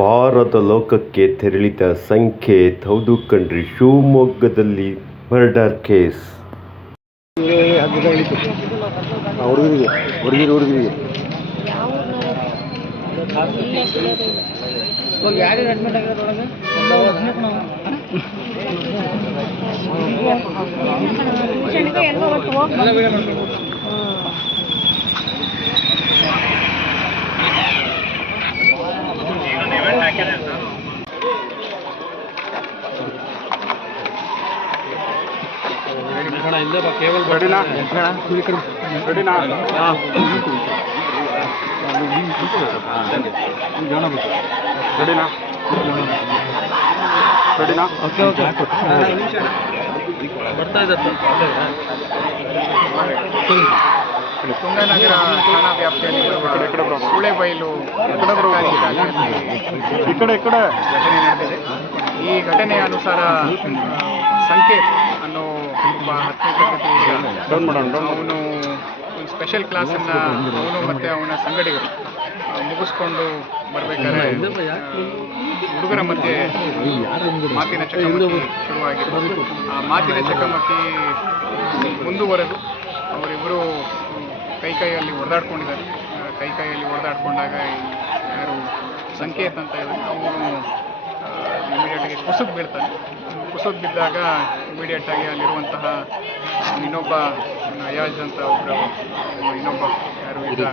ಭಾರತ ಲೋಕಕ್ಕೆ ತೆರಳಿದ ಸಂಕೇತ್. ಹೌದು ಕಣ್ರಿ, ಶಿವಮೊಗ್ಗದಲ್ಲಿ ಮರ್ಡರ್ ಕೇಸ್. ಹುಡುಗಿರಿಗೆ ತುಂಗನಗರ ಠಾಣಾ ವ್ಯಾಪ್ತಿಯಲ್ಲಿ ಬರುವ ಸೂಳೆಬೈಲು ಘಟನೆ ನಡೆದಿದೆ. ಈ ಘಟನೆಯ ಅನುಸಾರ ಸಂಕೇತ್ ಅನ್ನೋ ಒಬ್ಬ 10ನೇ ತರಗತಿ ಅವನು ಸ್ಪೆಷಲ್ ಕ್ಲಾಸನ್ನು ಅವನು ಮತ್ತು ಅವನ ಸಂಗಡಿಗರು ಮುಗಿಸ್ಕೊಂಡು ಬರಬೇಕಾದ್ರೆ ಹುಡುಗರ ಮಧ್ಯೆ ಮಾತಿನ ಚಕಮಕಿ ಶುರುವಾಗಿತ್ತು. ಆ ಮಾತಿನ ಚಕಮಕಿ ಮುಂದುವರೆದು ಅವರಿಬ್ಬರು ಕೈಯಲ್ಲಿ ಹೊಡೆದಾಡ್ಕೊಂಡಿದ್ದಾರೆ. ಕೈಯಲ್ಲಿ ಹೊಡೆದಾಡ್ಕೊಂಡಾಗ ಯಾರು ಸಂಕೇತ್ ಅಂತ ಇದ್ದಾರೆ ಅವನು ಇಮಿಡಿಯೇಟಾಗಿ ಕುಸಿದು ಬೀಳ್ತಾನೆ. ಕುಸಿದು ಬಿದ್ದಾಗ ಇಮಿಡಿಯೇಟಾಗಿ ಅಲ್ಲಿರುವಂತಹ ಇನ್ನೊಬ್ಬ ಅಯಾಜ್ ಅಂತ ಒಬ್ಬರು ಇನ್ನೊಬ್ಬ ಯಾರು ಇದ್ದ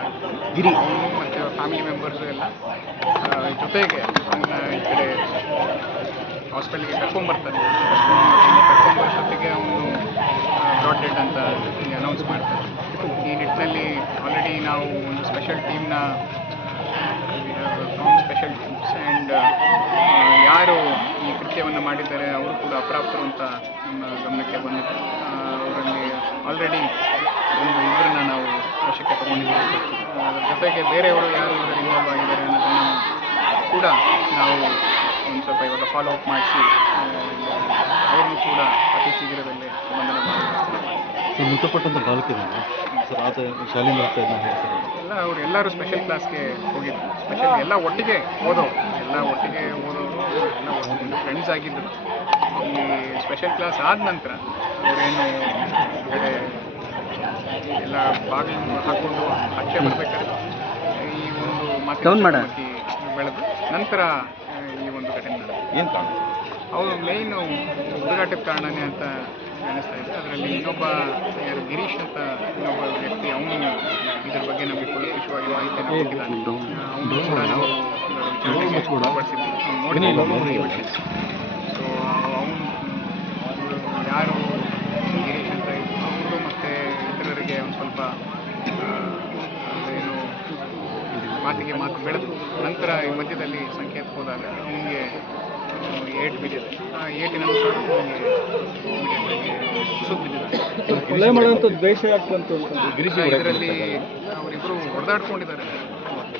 ಗಿರಿ ಅವನು ಮತ್ತು ಫ್ಯಾಮಿಲಿ ಮೆಂಬರ್ಸು ಎಲ್ಲ ಜೊತೆಗೆ ಅವನ್ನ ಈ ಕಡೆ ಹಾಸ್ಪಿಟಲ್ಗೆ ಕರ್ಕೊಂಬರ್ತಾರೆ. ಕರ್ಕೊಂಬರೋಷ್ಟೊತ್ತಿಗೆ ಅವನು ಬ್ರಾಡ್ ಡೆಡ್ ಅಂತ ಅನೌನ್ಸ್ ಮಾಡ್ತಾರೆ. ಈ ನಿಟ್ಟಿನಲ್ಲಿ ಆಲ್ರೆಡಿ ನಾವು ಒಂದು ಸ್ಪೆಷಲ್ ಟೀಮ್ನ ಸ್ಪೆಷಲ್ ಟೀಮ್ಸ್ ಆ್ಯಂಡ್ ಯಾರು ಈ ಕೃತ್ಯವನ್ನು ಮಾಡಿದ್ದಾರೆ ಅವರು ಕೂಡ ಅಪ್ರಾಪ್ತರು ಅಂತ ನಮ್ಮ ಗಮನಕ್ಕೆ ಬಂದಿದೆ. ಅವರಲ್ಲಿ ಆಲ್ರೆಡಿ ಇಬ್ಬರನ್ನ ನಾವು ವಶಕ್ಕೆ ತಗೊಂಡಿದ್ದೀವಿ. ಅದರ ಜೊತೆಗೆ ಬೇರೆಯವರು ಯಾರು ಇದರಲ್ಲಿ ಇನ್ವಾಲ್ವ್ ಆಗಿದ್ದಾರೆ ಅನ್ನೋದನ್ನು ಕೂಡ ನಾವು ಒಂದು ಸ್ವಲ್ಪ ಇವಾಗ ಫಾಲೋ ಅಪ್ ಮಾಡಿಸಿ ಅವರನ್ನು ಕೂಡ ಅತಿ ಶೀಘ್ರದಲ್ಲೇ ಬಂಧನ ಮಾಡಲಾಗ್ತದೆ. ಮೃತಪಟ್ಟಂಥ ಬಾಲಕಿಯರನ್ನು ಸರ್ ಆತ ಶಾಲೆಯಿಂದ ಹೋಗ್ತಾ ಇದ್ದ ಎಲ್ಲ ಅವರು ಎಲ್ಲರೂ ಸ್ಪೆಷಲ್ ಕ್ಲಾಸ್ಗೆ ಹೋಗಿದ್ರು. ಸ್ಪೆಷಲ್ ಎಲ್ಲ ಒಟ್ಟಿಗೆ ಓದೋರು ಎಲ್ಲ ಫ್ರೆಂಡ್ಸ್ ಆಗಿದ್ದರು. ಈ ಸ್ಪೆಷಲ್ ಕ್ಲಾಸ್ ಆದ ನಂತರ ಅವರೇನು ಬೇರೆ ಎಲ್ಲ ಬಾಗಿಲು ಹಾಕ್ಕೊಂಡು ಆಚೆ ಬರಬೇಕಾದ್ರೆ ಈ ಒಂದು ಮಾತಿ ಬೆಳೆದು ನಂತರ ಈ ಒಂದು ಘಟನೆ ನಡೆದು ಏನು ಕಾರಣ ಅವರು ಮೇಯ್ನು ಹುಡುಗಾಟದ ಕಾರಣನೇ ಅಂತ ಅನ್ನಿಸ್ತಾ ಇದೆ. ಅದರಲ್ಲಿ ಇನ್ನೊಬ್ಬ ಯಾರು ಗಿರೀಶ್ ಅಂತ ಇನ್ನೊಬ್ಬ ವ್ಯಕ್ತಿ ಅವನು ಇದ್ರ ಬಗ್ಗೆ ನಮಗೆ ಕೂಲಂಕಷವಾಗಿ ಮಾಹಿತಿಯನ್ನು ಕೊಟ್ಟಿದ್ದಾನೆ. ಅವನು ಕೂಡ ನಾವು ವಿಚಾರಣೆಗೆ ಒಳಪಡಿಸಿದ್ವಿ. ಸೊ ಅವನು ಯಾರು ಗಿರೀಶ್ ಅಂತ ಇದ್ದು ಅವರು ಮತ್ತು ಇತರರಿಗೆ ಒಂದು ಸ್ವಲ್ಪ ಏನು ಮಾತು ಬೆಳೆದು ನಂತರ ಈ ಮಧ್ಯದಲ್ಲಿ ಸಂಕೇತ ಹೋದಾಗ ಅವನಿಗೆ ಏಟು ಬಿದ್ದಿದೆ. ಆ ಏಟಿನ ಅನುಸಾರ ಸುತ್ತು ಬಿದ್ದಿದೆ. ಕೊಲೆ ಮಾಡುವಂಥ ದ್ವೇಷ ಯಾಕಂತ ಇದರಲ್ಲಿ ಅವರಿಬ್ಬರು ಹೊಡೆದಾಡ್ಕೊಂಡಿದ್ದಾರೆ.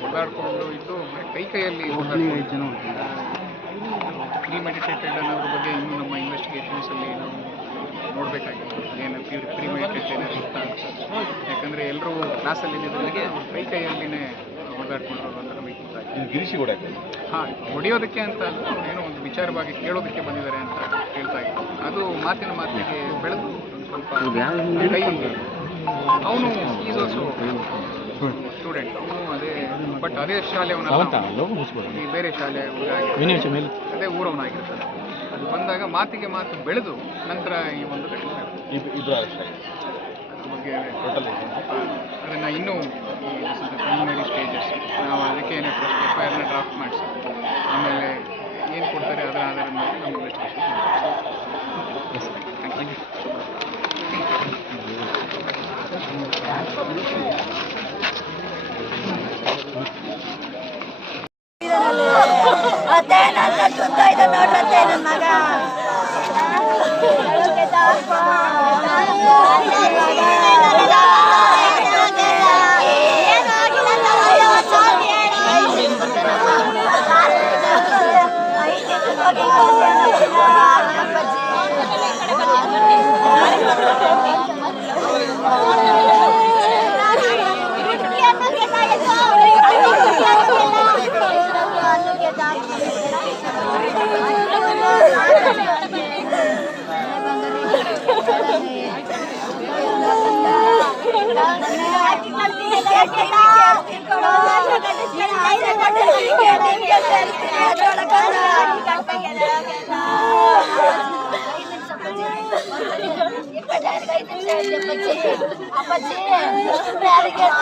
ಹೊಡೆದಾಡ್ಕೊಂಡು ಇದ್ದು ಕೈಯಲ್ಲಿ ಪ್ರಿಮೆಡಿಟೇಟೆಡ್ ಅನ್ನೋದ್ರ ಬಗ್ಗೆ ಇನ್ನೂ ನಮ್ಮ ಇನ್ವೆಸ್ಟಿಗೇಷನ್ಸಲ್ಲಿ ನಾವು ನೋಡಬೇಕಾಗಿತ್ತು. ಏನು ಪ್ರಿಮೆಡಿಟೇಟೆಡ್ ಏನಾದ್ರು ಇತ್ತ ಅಂತ. ಯಾಕಂದರೆ ಎಲ್ಲರೂ ಕ್ಲಾಸಲ್ಲಿ ಇದ್ದಿದ್ದರಿಗೆ ಕೈಯಲ್ಲಿನೇ ಹೊಡೆದಾಡ್ಕೊಂಡಿರೋದು ಅಂತ ನಮಗೆ ಗೊತ್ತಾಗಿದೆ. ಗಿರೀಶಿ ಹಾಂ, ಹೊಡೆಯೋದಕ್ಕೆ ಅಂತ ಅಲ್ಲ, ಅವರೇನೋ ಒಂದು ವಿಚಾರವಾಗಿ ಕೇಳೋದಕ್ಕೆ ಬಂದಿದ್ದಾರೆ ಅಂತ ಹೇಳ್ತಾ ಇದ್ರು. ಅದು ಮಾತಿಗೆ ಬೆಳೆದು ಸ್ವಲ್ಪ ಕೈ ಅವನು ಈಸ್ ಆಲ್ಸೋ ಸ್ಟೂಡೆಂಟ್. ಅವನು ಅದೇ ಶಾಲೆ ಅವನ ಬೇರೆ ಶಾಲೆ ಅದೇ ಊರವನಾಗಿರ್ತಾನೆ. ಅದು ಬಂದಾಗ ಮಾತು ಬೆಳೆದು ನಂತರ ಈ ಒಂದು ಘಟನೆ ಬಗ್ಗೆ ಅದನ್ನು ಇನ್ನೂ ಪ್ರಿಲಿಮಿನರಿ ಸ್ಟೇಜಸ್ ನಾವು ಅದಕ್ಕೆ ಏನೇ ಫಸ್ಟ್ FIR ಡ್ರಾಫ್ಟ್ ಮಾಡಿಸಿ ಆಮೇಲೆ ಏನು ಕೊಡ್ತಾರೆ ಅದರ ಆಧಾರದ ಮೇಲೆ ನಮ್ಮ ಇನ್ವೆಸ್ಟಿಗೇಷನ್ ಥ್ಯಾಂಕ್ ಯು. ಬ್ಯಾರಿಗೇಡ್